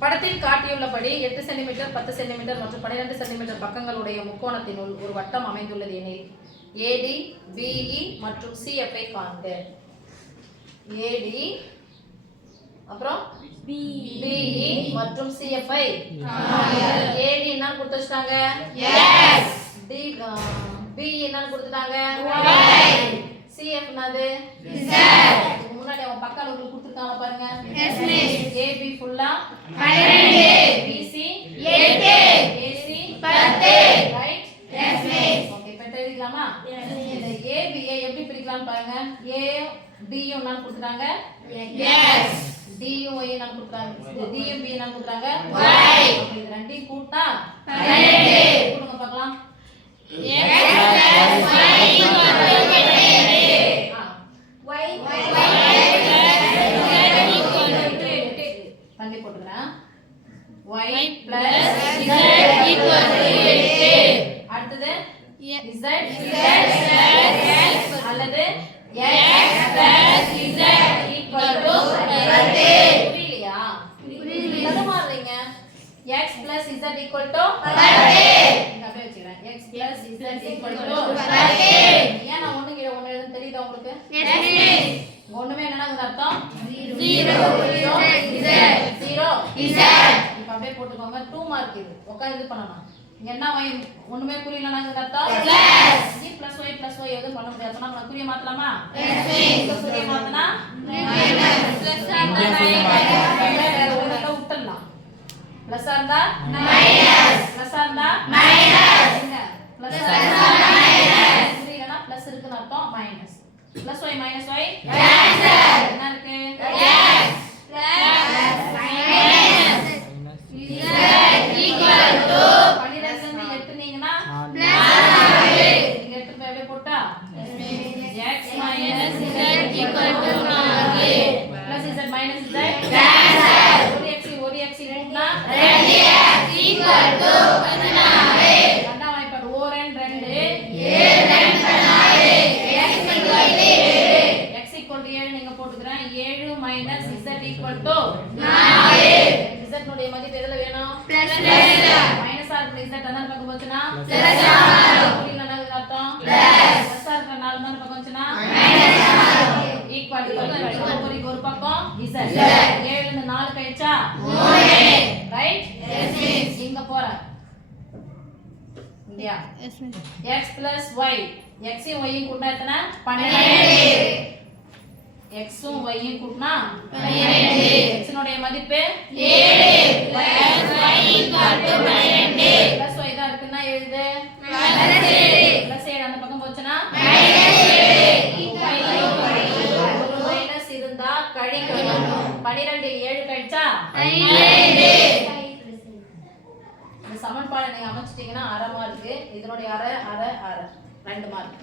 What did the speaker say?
படத்தில் காட்டியுள்ளபடி 8 centimetre 10 centimetre மற்றும் 12 சென்டிமீட்டர் பக்கங்களுடைய முக்கோணத்தினுள் ஒரு வட்டம் அமைந்துள்ளது எனில் AD, BE மற்றும் CF ஐ காண்க. AD அப்புறம் BE மற்றும் CF ஐ AD என்ன கொடுத்து வச்சிட்டாங்க? X. BE என்ன கொடுத்துட்டாங்க? Y. CF என்னது? Z. முன்னாடி அவன் பக்கம் உங்களுக்கு கொடுத்துட்டாங்க பாருங்க. Yes miss. AB ஃபுல்லா 12, BC 8, AC 10. Right? Yes miss. Okay இப்போ எழுதிக்கலாமா? Yes miss. இந்த AB ஐ எப்படி பிரிக்கலாம்னு பாருங்க. A D என்ன கொடுத்துட்டாங்க? Yes. DU Y என்ன கொடுத்துட்டாங்க? DU B என்ன கொடுத்துட்டாங்க? Y. இது ரெண்டையும் கூட்டா 12. கூட்டுங்க பார்க்கலாம். X plus Y equal to 8. Y பண்ணி போட்டுறேன். Y plus Z equal to 8. அடுத்து Z அல்லது X plus Z equal to 10. புரியலையா? புரியல மாறீங்க. X plus Z equal to 10. இங்க அப்படியே வச்சிரேன். X plus Z equal to 10. ஏன் நான் ஒண்ணு கீழ ஒண்ணு எழுதுன்னு தெரியுதா உங்களுக்கு? Yes miss. ஒண்ணுமே என்னன்னா அர்த்தம் 0 Z. இப்போ அப்படியே போட்டுக்கோங்க. 2 மார்க் இது. உட்கார்ந்து இது பண்ணணும். இங்க என்ன ஒண்ணுமே புரியலனா அர்த்தம் plus. G plus Y plus Y எதுவும் பண்ண முடியாது. அப்ப நம்ம குறிய மாத்தலாமா? Yes miss. குறிய மாத்தனா மைனஸ் பிளஸ் வேற ஒண்ணு விட்டுறலாம். பிளஸ் இருந்தா மைனஸ், பிளஸ் இருந்தா மைனஸ். பிளஸ் இருந்தா மைனஸ். புரியலனா பிளஸ் இருக்குன்னு அர்த்தம் minus. Plus Y minus Y cancel. என்ன இருக்கு? X plus minus Z equal to 12 ல 8 நீங்கனா பிளஸ் 4. நீங்க 8 அப்படியே போட்டா X minus Z equal to 4 plus Z minus Z cancel. ஒரு x கூட்டினா 2x equal to 14. ரெண்டாம் வாய்ப்பாடு ஓர் n 2 7 n 14 x equal to 7. x equal to 7 நீங்க போட்டுக்கறேன். 7 minus Z equal to 4. Z உடைய மதிப்பு எதுல வேணும்? Plus minus R plus Z அண்ணா பக்கம் போச்சுனா பிளஸ் ஆர். புரியலனா அர்த்தம் பிளஸ். பிளஸ் ஆர் 4 தான் பக்கம் போச்சுனா மைனஸ் ஆர். ஈக்குவல் டு ஒரு பக்கம் Z. 7 ல இருந்து 4 கழிச்சா 3. ரைட்? Yes miss. இங்க போறேன். India yes miss. x plus y x உம் y உம் கூட்டினா எத்தனை? 12. x உம் y உம் கூட்டினா 12. x உடைய மதிப்பு 7 plus y equal to 12. plus y தான் இருக்குன்னா எழுது plus 7 அந்த பக்கம் போச்சுனா ஒரு மைனஸ் இருந்தா கழிக்கணும். 12 7 கழிச்சா 12. இந்த சமன்பாடை நீங்க அமைச்சிட்டீங்கன்னா அரை மார்க். இதனுடைய அரை 2 மார்க்.